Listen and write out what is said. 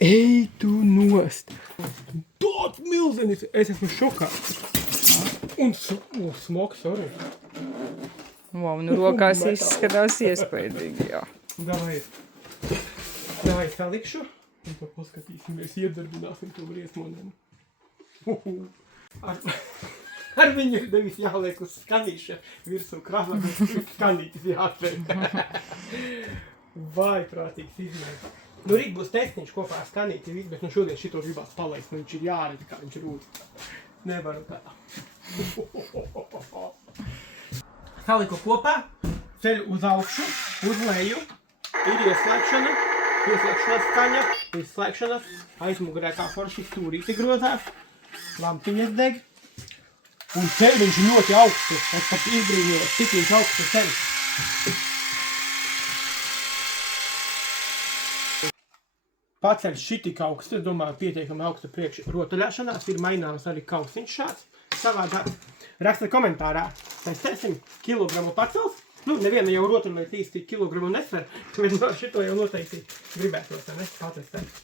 Ej, tu nost! Tāds milzenis! Es esmu šokā. Un smogs arī. Wow, nu rokās izskatās iespaidīgi, jā. Davai salikšu. Un tad paskatīsimies, iedarbināsim to briesmonēm. Ar viņu ir nevis jāliek uz skanīša virsū krāsā, bet skanītis jāatver. Vai prātīgs izmērs. Nu rīt būs testiņš kopā ar skanīti, bet nu šodien šito gribās palaist, nu viņš ir jāredz, kā viņš rūd. Nevaru tā. Saliku kopā, ceļu uz augšu, uz leju, ir ieslēgšanas skaņa, izslēgšanas, aizmugurē kā forši stūrīti grozās, lampiņas deg, un ceļ viņš ļoti augstu, es pat izbrīņos, cik viņš augstu ceļ. Paceļš šitik augsts, es domāju, pietiekami augsta priekš rotaļāšanās, ir maināms arī kausiņš šāds, savādāk. Raksta komentārā, testēsim, kilogramu pacels. Nu, neviena jau rotaļlieta īsti kilogramu nesver, bet šito jau noteikti gribētos, ne, patestēt.